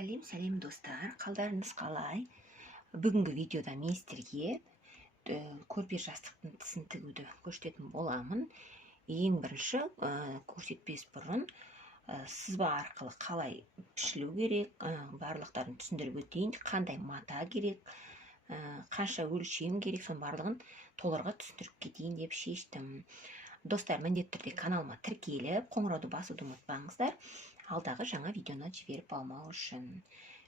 Сәлем достар, қалдарыңыз қалай? Бүгінгі видеода мен сіздерге көрпе жастықтың тісін тігуді көрсететін боламын. Ең бірінші көрсетпес бұрын сызба арқылы қалай пішілу керек, барлықтарын түсіндіріп өтейін. Қандай мата керек, қанша өлшем керек, соның барлығын толарға түсіндіріп кетейін деп шештім. Достар, міндетті түрде каналыма тіркеліп, қоңырауды басуды ұмытпаңыздар. Алдағы жаңа видеоны жіберіп алмау үшін.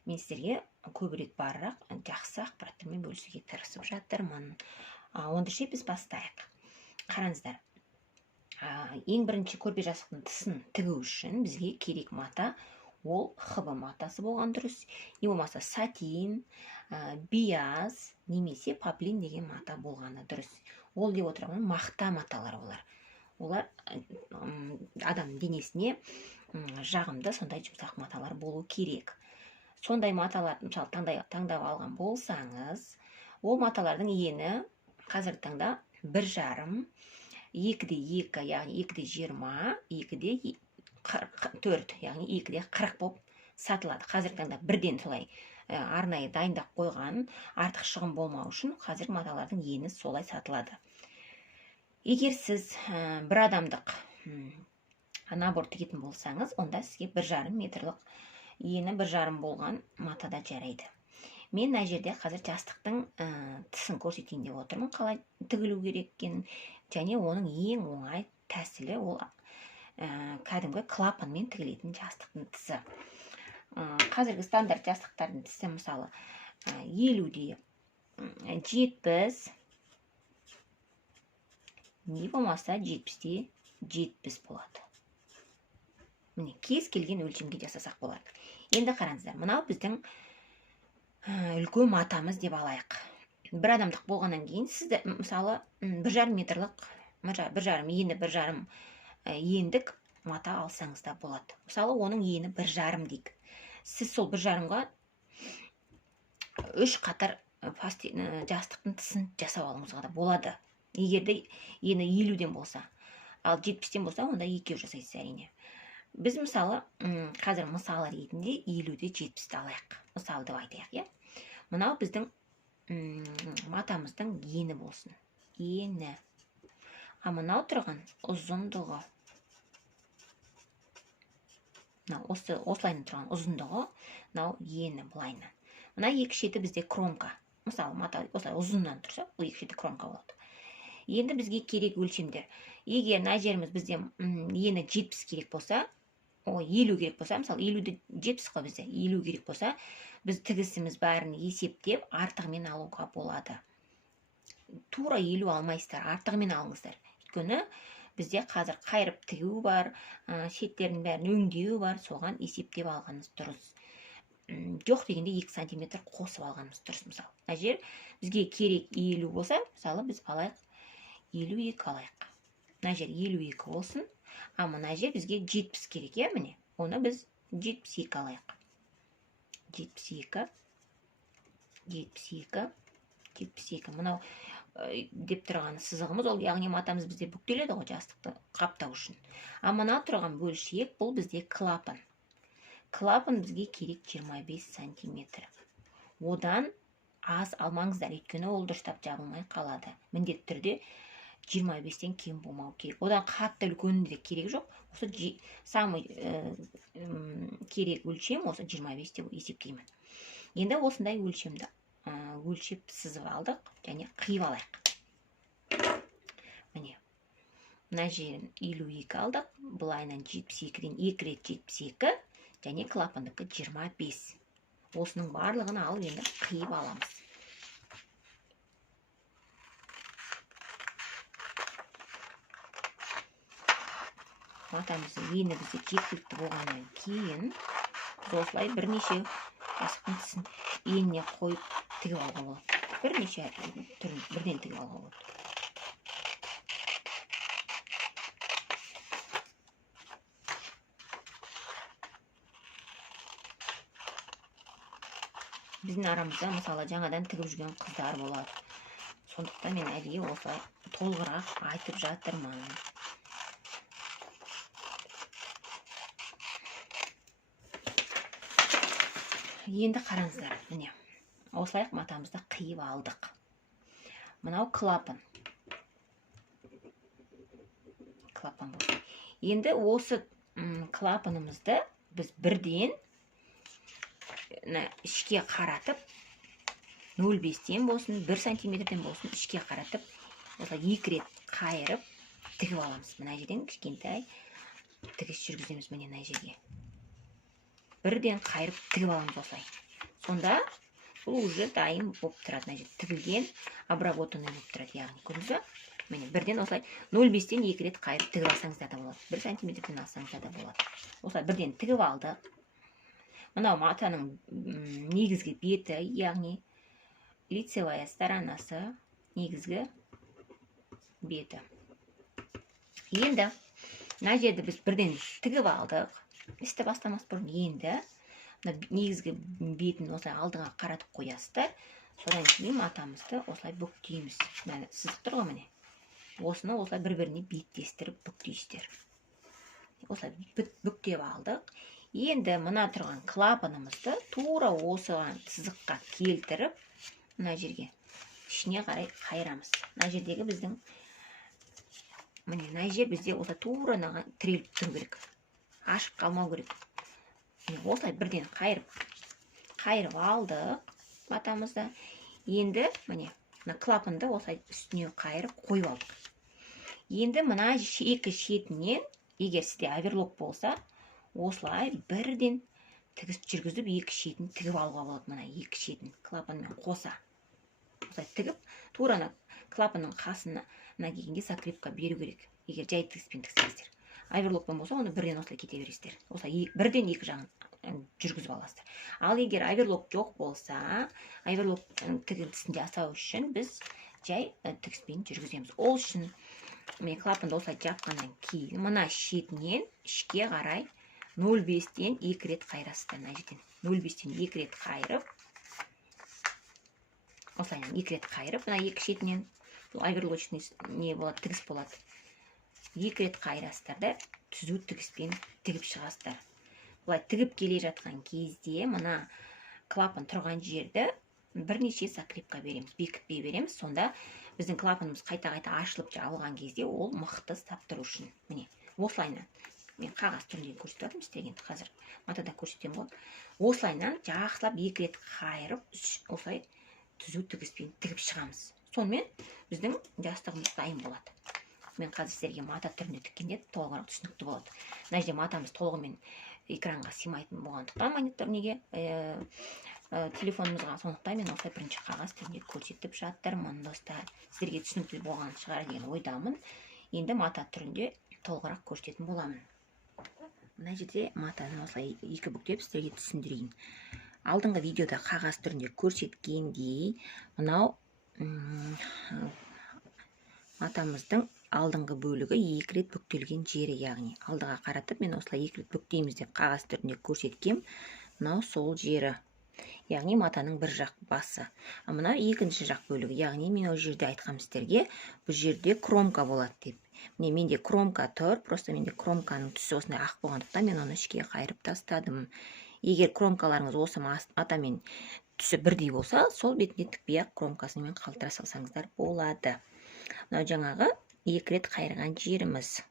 Мен сіздерге көбірек барырақ, жақсы ақпараттармен бөлісуге тырысып жатырмын. Онда біз бастайық. Қараңыздар. Ең бірінші көрпе жастықтың тісін тігу үшін бізге керек мата, ол ХБ матасы болған дұрыс. Не болмаса сатин, бияз, немесе поплин деген мата болғаны дұрыс. Ол деп отырған мақта маталар олар. Олар адамның денесіне жағымды сондай жұмсақ маталар болу керек. Сондай маталар, мысалы, таңдап алған болсаңыз, ол маталардың ені қазіргі таңда 1,5, 2,2, яғни 2,20, 2,4, яғни 2,40 болып сатылады. Қазіргі таңда бірден солай арнайы дайындап қойған, артық шығын болмау үшін қазір маталардың ені солай сатылады. Егер сіз бір адамдық набор тігетін болсаңыз, онда сізге 1,5 метрлік ені 1,5 болған матада жарайды. Мен мына жерде қазір жастықтың тісін көрсетейін деп отырмын, қалай тігілу керек екенін, және оның ең оңай тәсілі ол кәдімгі клапанмен тігілетін жастықтың тісі. Қазіргі стандарт жастықтардың тісі мысалы 50-де 70, не болмаса 70-де 70 болады. Міне, кез келген өлшемге жасасақ болады. Енді қараңыздар, мынау біздің үлкен матамыз деп алайық. Бір адамдық болғаннан кейін сізді мысалы 1,5 метрлік, 1,5 ені 1,5 ендік мата алсаңыз да болады. Мысалы, оның ені 1,5 дейік. Сіз сол 1,5-ға 3 қатар жастықтың тісін жасап алуыңызға да болады. Егер де ені 50-ден болса, ал 70-ден болса, онда екеу жасайсыз әрине. Біз мысалы, қазір мысалы ретінде 50-де 70-ді алайық. Мысалы деп айтайық, Мынау біздің матамыздың ені болсын. Ені. А мынау тұрған ұзындығы. Осылайны тұрған ұзындығы, мынау ені бұлайны. Мына екі шеті бізде кромка. Мысалы, мата осылай ұзыннан тұрса, бұл екі шеті кромка болады. Енді бізге керек өлшемдер. Егер мына жеріміз бізде ені 70 керек болса, 50 керек болса, мысалы 50-де 70 қой бізде, 50 керек болса, біз тігісіміз бәрін есептеп, артығымен алуға болады. Тура 50 алмайсыздар, артығымен алыңыздар. Өйткені бізде қазір қайырып тігу бар, шеттердің бәрін өңдеу бар, соған есептеп алғанымыз дұрыс. Жоқ дегенде 2 сантиметр қосып алғанымыз дұрыс. Мысалы, мына жер бізге керек 50 болса, мысалы біз алайық 52 алайық. Мына жер 52 болсын, а мына жер бізге 70 керек, міне. Оны біз 72 алайық. 72. Мынау деп тұрған сызығымыз, ол яғни матамыз бізде бүктеледі ғой жастықты қаптау үшін. А мына тұрған бөлшек, бұл бізде клапан. Клапан бізге керек 25 сантиметр. Одан аз алмаңыздар, өйткені ол дұрыстап жабылмай қалады. Міндетті түрде 25-тен кем болмау керек. Одан қатты үлкені де керек жоқ. Осы самый керек өлшем осы 25 деп есептеймін. Енді осындай өлшемді өлшеп сызып алдық, және қиып алайық. Міне, мына жерін 52 алдық, бұлайынан 72-ден 2 рет 72, және клапандыққа 25. Осының барлығын алып енді қиып аламыз. Матамыздың ені бізде жеткілікті болғаннан кейін, осылай бірнеше жастықтың тісін еніне қойып тігіп алуға болады. Бірнеше түрін бірден тігіп алуға болады. Біздің арамызда мысалы жаңадан тігіп жүрген қыздар болады. Сондықтан мен әдейі осылай толығырақ айтып жатырмын. Енді қараңыздар, міне осылай матамызды қиып алдық. Мынау клапан болды. Енді осы клапанымызды біз бірден ішке қаратып, 0,5-тен болсын, 1 сантиметрден болсын, ішке қаратып, осылай 2 рет қайырып, тігіп аламыз. Мына жерден кішкентай тігіс жүргіземіз, міне мына жерге. Бірден қайырып тігіп аламыз осылай. Сонда бұл уже дайын болып тұрады. Мына жерде тігілген, обработанный болып тұрады. Яғни көрдіңіз бе? Міне бірден осылай 0,5-тен 2 рет қайырып тігіп алсаңыздар да болады. 1 сантиметрден алсаңыздар да болады. Осылай бірден тігіп алдық. Мынау матаның негізгі беті, яғни лицевая сторонасы, негізгі беті. Енді мына жерді біз бірден тігіп алдық. Істі бастамас бұрын енді негізгі бетін осылай алдыға қаратып қоясыздар. Содан кейін матамызды осылай бүктейміз. Сызық тұр ғой міне. Осыны осылай бір-біріне беттестіріп бүктейсіздер. Осылай бүктеп алдық. Енді мына тұрған клапанымызды тура осыған сызыққа келтіріп, мына жерге ішіне қарай қайырамыз. Мына жердегі біздің міне мына жер бізде осылай тура тіреліп тұру керек. Ашық қалмау керек. Осылай бірден қайырып алдық матамызды. Енді міне клапанды осылай үстіне қайырып қойып алдық. Енді мына екі шетінен, егер сізде оверлок болса, осылай бірден тігіс жүргізіп, екі шетін тігіп алуға болады. Мына екі шетін клапанмен қоса. Осылай тігіп, тура клапанның қасына келгенде закрепка беру керек. Егер жай тігіспен тіксеңіздер. Оверлокпен болса, оны бірден осылай кете бересіздер. Осылай бірден екі жағын жүргізіп аласыздар. Ал егер оверлок жоқ болса, оверлок тігісінде асау үшін біз жай тігіспен жүргіземіз. Ол үшін мен клапанды осылай жапқаннан кейін мына шетінен ішке қарай 0,5-тен 2 рет қайырасыздар. Мына жерден 0,5-тен 2 рет қайырып, осылай 2 рет қайырып, мына екі шетінен оверлочный не болады, тігіс болады. 2 рет қайырасыздар да түзу тігіспен тігіп шығасыздар. Бұлай тігіп келе жатқан кезде мына клапан тұрған жерді бірнеше закрепка береміз, бекітпей береміз. Сонда біздің клапанымыз қайта-қайта ашылып жабылған кезде ол мықты ұстап тұру үшін. Міне осылайынан мен қағаз түрінде көрсетіп жатырмын істегенді, қазір матада көрсетем ғой. Осылайынан жақсылап 2 рет қайырып, осылай түзу тігіспен тігіп шығамыз. Сонымен біздің жастығымыз дайын болады. Мен қазір сіздерге мата түрінде тіккенде толығырақ түсінікті болады. Мына жерде матамыз толығымен экранға сыймайтын болғандықтан монитор неге телефонымызға, сондықтан мен осылай бірінші қағаз түрінде көрсетіп жатырмын, достар. Сіздерге түсінікті болған шығар деген ойдамын. Енді мата түрінде толығырақ көрсететін боламын. Мына жерде матаны осылай екі бүктеп сіздерге түсіндірейін. Алдыңғы видеода қағаз түрінде көрсеткендей, мынау матамыздың алдыңғы бөлігі 2 рет бүктелген жері, яғни алдыға қаратып мен осылай 2 рет бүктейміз деп қағаз түрінде көрсеткем. Мынау сол жері, яғни матаның бір жақ басы. Мынау екінші жақ бөлігі, яғни мен ол жерде айтқам сіздерге, бұл жерде кромка болады деп. Міне менде кромка тұр, просто менде кромканың түсі осындай ақ болғандықтан мен оны ішке қайырып тастадым. Егер кромкаларыңыз осы матамен түсі бірдей болса, сол бетінде тікпей-ақ кромкасымен қалтыра салсаңыздар болады. Мынау жаңағы 2 рет қайырған жеріміз.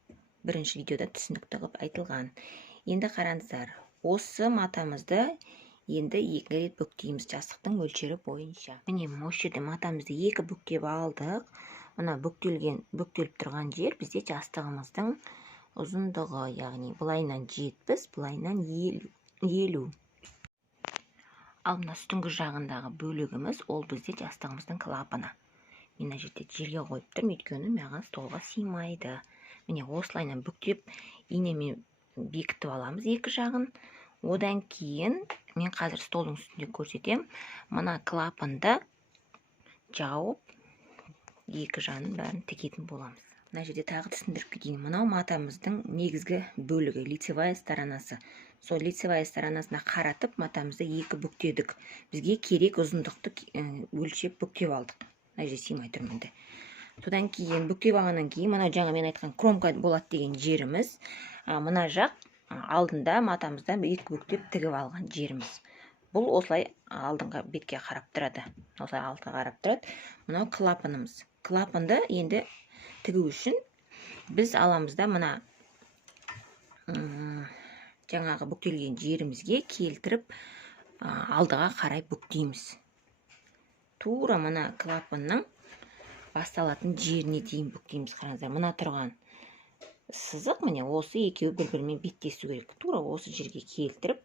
Бірінші видеода түсінікті қылып айтылған. Енді қараңыздар, осы матамызды енді 2 рет бүктейміз жастықтың мөлшері бойынша. Міне осы жерде матамызды 2 бүктеп алдық. Мына бүктеліп тұрған жер бізде жастығымыздың ұзындығы, яғни бұлайынан 70, бұлайынан 50. Ал мына үстіңгі жағындағы бөлігіміз ол бізде жастығымыздың клапаны. Мен жерде жерге қойып тұрмын, өйткені маған столға сыймайды. Міне осылайынан бүктеп инемен бекітіп аламыз екі жағын. Одан кейін мен қазір столдың үстінде көрсетем. Мына клапанды жауып екі жағын бәрін тігетін боламыз. Мына жерде тағы түсіндіріп кетейін. Мынау матамыздың негізгі бөлігі, лицевая сторонасы. Сол лицевая сторонасына қаратып матамызды 2 бүктедік. Бізге керек ұзындықты өлшеп бүктеп алдық. Мына жерде сыймай тұр менде. Содан кейін бүктеп алғаннан кейін мына жаңа мен айтқан кромка болады деген жеріміз, мына жақ алдында матамыздан 2 бүктеп тігіп алған жеріміз. бұл осылай алдыңғы бетке қарап тұрады. Осылай алтыға қарап тұрады. Мынау клапанымыз. Клапанды енді тігу үшін біз аламыз да мына жаңағы бүктелген жерімізге келтіріп алдыға қарай бүктейміз. Тура мына клапанның басталатын жеріне дейін бүктейміз. Қараңыздар, мына тұрған сызық, міне осы екеуі бір-бірімен беттесу керек. Тура осы жерге келтіріп,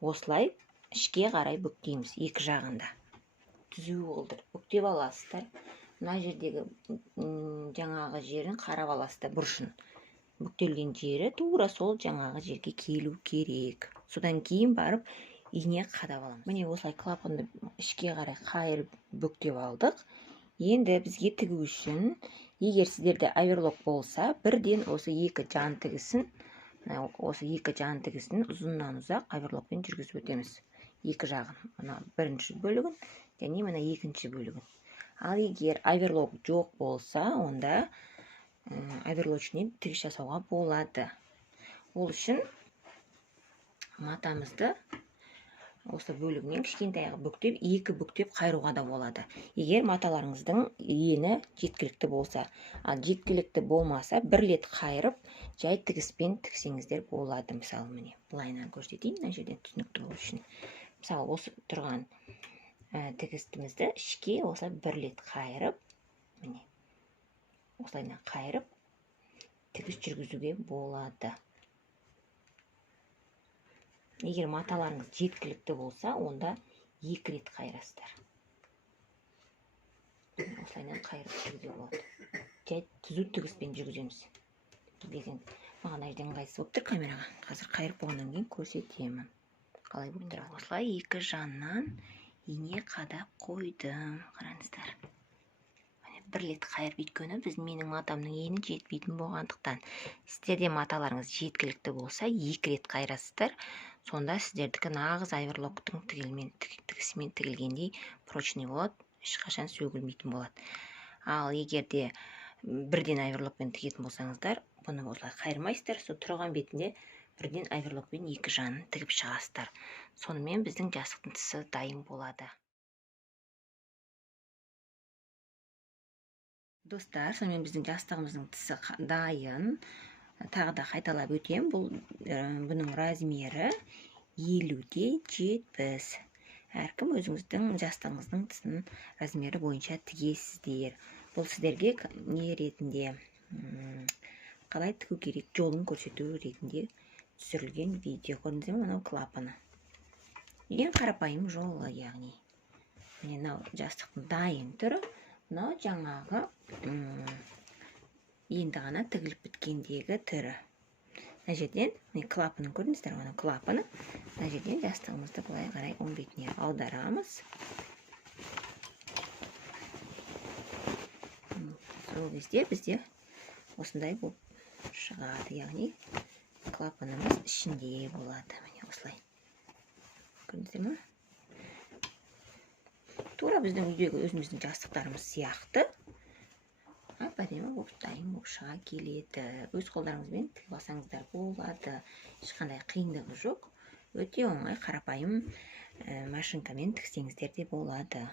осылай ішке қарай бүктейміз екі жағында. Түзу болды. Бүктеп аласыздар. Мына жердегі жаңағы жерін қарап аласыздар, бұрышын. Бүктелген жері тура сол жаңағы жерге келу керек. Содан кейін барып ине қадап аламыз. Міне осылай клапанды ішке қарай қайырып бүктеп алдық. Енді бізге тігу үшін, егер сіздерде оверлок болса, бірден осы екі жан тігісін, ұзыннан ұзақ оверлокпен жүргізіп өтеміз. Екі жағын, мына бірінші бөлігін және мына екінші бөлігін. Ал егер оверлок жоқ болса, онда оверлочнен тігіс жасауға болады. Ол үшін матамызды осы бөлігінен кішкентайға бүктеп, екі бүктеп қайыруға да болады. Егер маталарыңыздың ені жеткілікті болса, ал жеткілікті болмаса, бір рет қайырып, жай тігіспен тіксеңіздер болады. Мысалы, міне, былайынан көрсетейін, мына жерден түсінікті болу үшін. Мысалы, осы тұрған тігістімізді ішке осылай бір рет қайырып, міне, осылайынан қайырып, тігіс жүргізуге болады. Егер маталарыңыз жеткілікті болса, онда екі рет қайырасыздар. Осылайынан қайырып жүргізуге болады. Жай түзу тігіспен жүргіземіз. Маған айдан ыңғайсыз болып тұр камераға. Қазір қайырып болғаннан кейін көрсетемін. Қалай болып тұрады. Осылай екі жаннан ине қадап қойдым. Қараңыздар. Бір рет қайырып, өйткені менің матамның ені жетпейтін болғандықтан. Сіздерде маталарыңыз жеткілікті болса, екі рет қайырасыздар. Сонда сіздердікі нағыз оверлоктың тігісімен тігілгендей прочный болады, ешқашан сөгілмейтін болады. Ал егерде бірден оверлокпен тігетін болсаңыздар, бұны осылай қайырмайсыздар, сол тұрған бетінде бірден оверлокпен екі жанын тігіп шығасыздар. Сонымен біздің жастықтың тысы дайын болады. Достар, сонымен біздің жастығымыздың тысы дайын. Тағы да қайталап өтем, бұның размері 50-де 70. Әркім өзіңіздің жастығыңыздың тісінің размері бойынша тігесіздер. Бұл сіздерге не ретінде, қалай тігу керек, жолын көрсету ретінде түсірілген видео. Көрдіңіздер ме, мынау клапаны. Ең қарапайым жолы, яғни. Мынау жастықтың дайын түрі, мынау жаңағы енді ғана тігіліп біткендегі түрі. Мына жерден клапанын көрдіңіздер, оның клапаны. Мына жерден жастығымызды былай қарай оң бетіне аударамыз. Сол кезде бізде осындай болып шығады, яғни клапанымыз ішінде болады. Міне осылай. Көрдіңіздер ме? Тура біздің үйдегі өзіміздің жастықтарымыз сияқты әдемі болып дайын болып шыға келеді. Өз қолдарыңызбен тігіп алсаңыздар болады. Ешқандай қиындығы жоқ. Өте оңай, қарапайым машинкамен тіксеңіздер де болады.